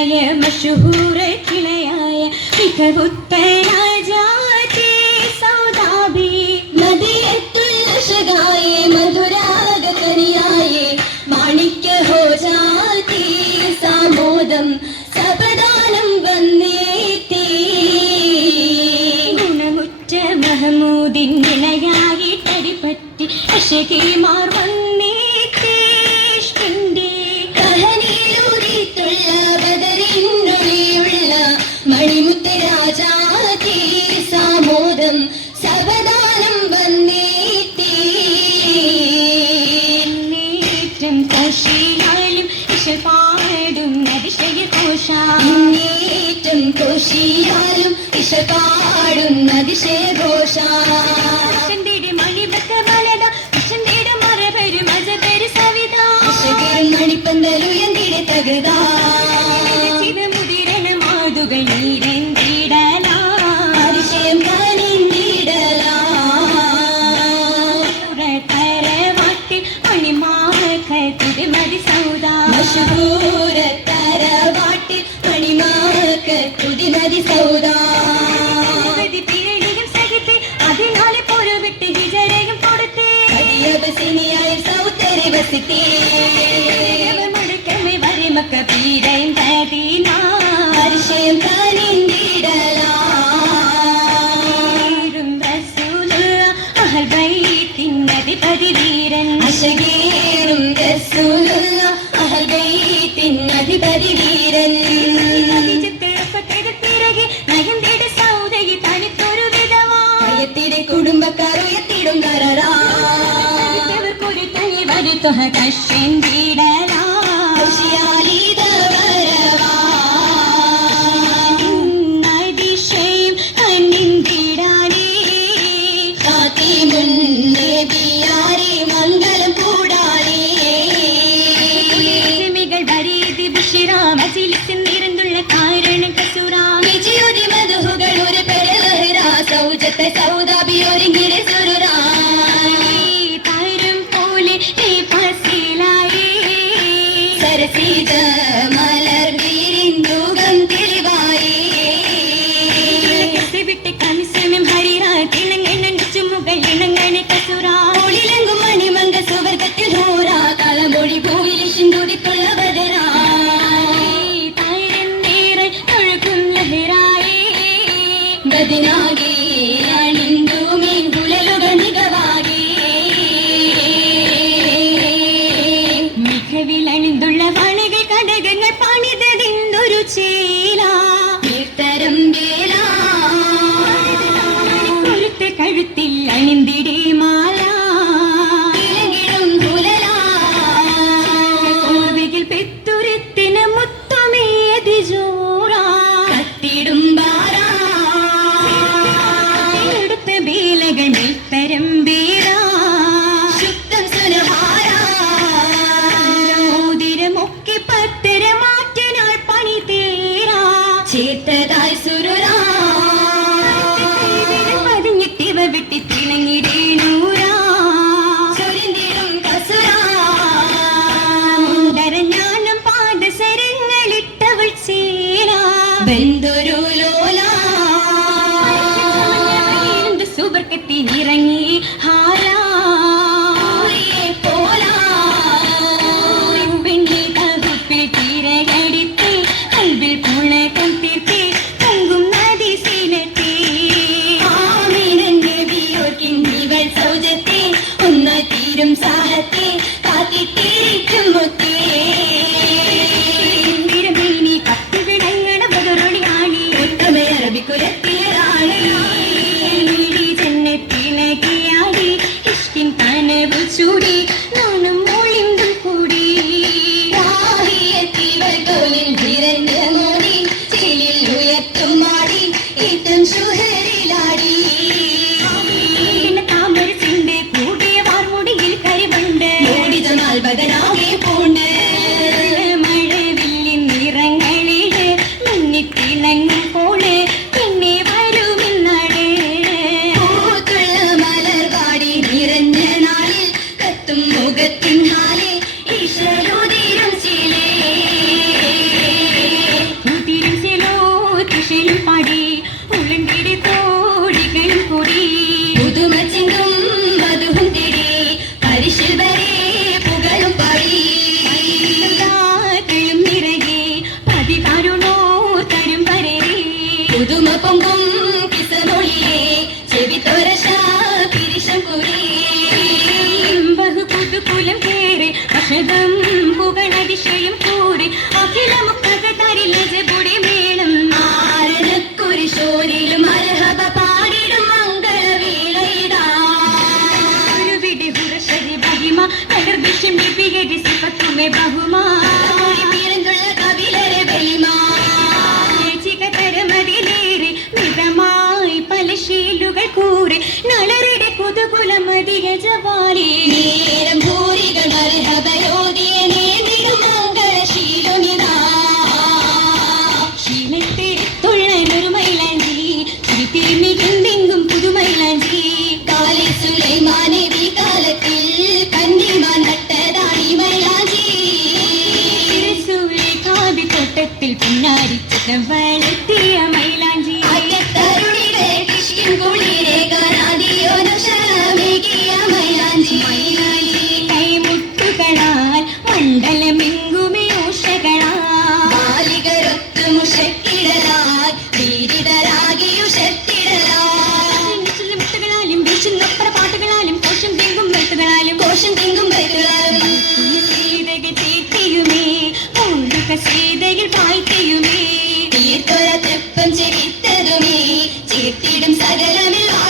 കിളിയായ മഷഹൂർ കിളയായ മികവുത്തര ജാതി സൗദാബി നദിയത്തുൽ അശഗായ മധുരാഗകനിയായ മാണിക്യ ഹോ ജാതി സാമോദം സബദാനം വന്നേത്തി ഗുണമുറ്റ മഹമൂദിൻ നിലയായി തടിപ്പറ്റി അശകിമാർ വന്നേത്തി മണിമുത്തരാജാതി സാമോദം സവദാനം വന്നേത്തി നേറ്റം കോശിയാലും ഇഷപാടും അതിശയഘോഷേറ്റം കോശിയാലും ഇഷപാടും അതിശയഘോഷ മണിബക്ക വളത കൃഷ്ണന്റെ മറവരും അജബര് സവിത മണിപ്പന്തലുയന്തിടെ തകതാ കുടുംബക്കാരുയത്തിടും കരറാ സൗദാബിയൊരുങ്ങിടെ സുരുരായി താരം പോലെ സരസീത മലർ വീരിന്ദുകം തെളിവായി വിട്ട് കമിസമം ഹരിറാ തിളങ്ങണ ചുമുകൾ ഇണങ്ങണ കസുരാ ഒളിലങ്കും മണിമങ്ക സുവർഗത്തിൽ ഹോറാ കളമൊഴി ഭൂവിൽ സിന്ദൂരിത്തുള്ള ബദരാ താരം നേരെ ഒഴുകും ലഹരായി ബദനാകി കഴുത്തിൽ അണിന്തിടെ മാല കോവിൽ പെത്തുരത്തിന് മുത്തമേതി ജോറ കത്തിടും എടുത്ത വേലകൾ മേൽത്തരം വേറാ ശുദ്ധം സുരഹാരോതിരമൊക്കെ പത്തര മാറ്റനാൾ പണി തേരാ ചേർത്തതായി സുരുരാ സുബർക്കത്തിനിറങ്ങി ഹാരാ പെണ്ണി തകുപ്പിൽ തിരകടിത്ത് കൽവിൽ പുളകം തീർത്തി തങ്കും നദി സീനത്തെ ഇവൾ സൗജത്തെ ഒന്നായി തീരും സാഹത്തെ കാത്തിട്ടിരിക്കും മുത്തേ കത്തുവിടങ്ങണ ബദറുണിയാണി പുതുകുലമതിയ ജവാലി നേരം ഭൂരികൾ മർഹബയോദിയ നേരിടും മംഗളശീലുനിതാ ശീലത്തെ തൊള്ളൊരു മൈലാഞ്ചി തിരുമികുന്നെങ്കും പുതുമൈലാഞ്ചി കാലി സുലൈമാനെ കാലത്തിൽ കന്നിമാൻ നട്ടതാണി മൈലാഞ്ചി കാവി തോട്ടത്തിൽ പിന്നാരി ചിത്തവള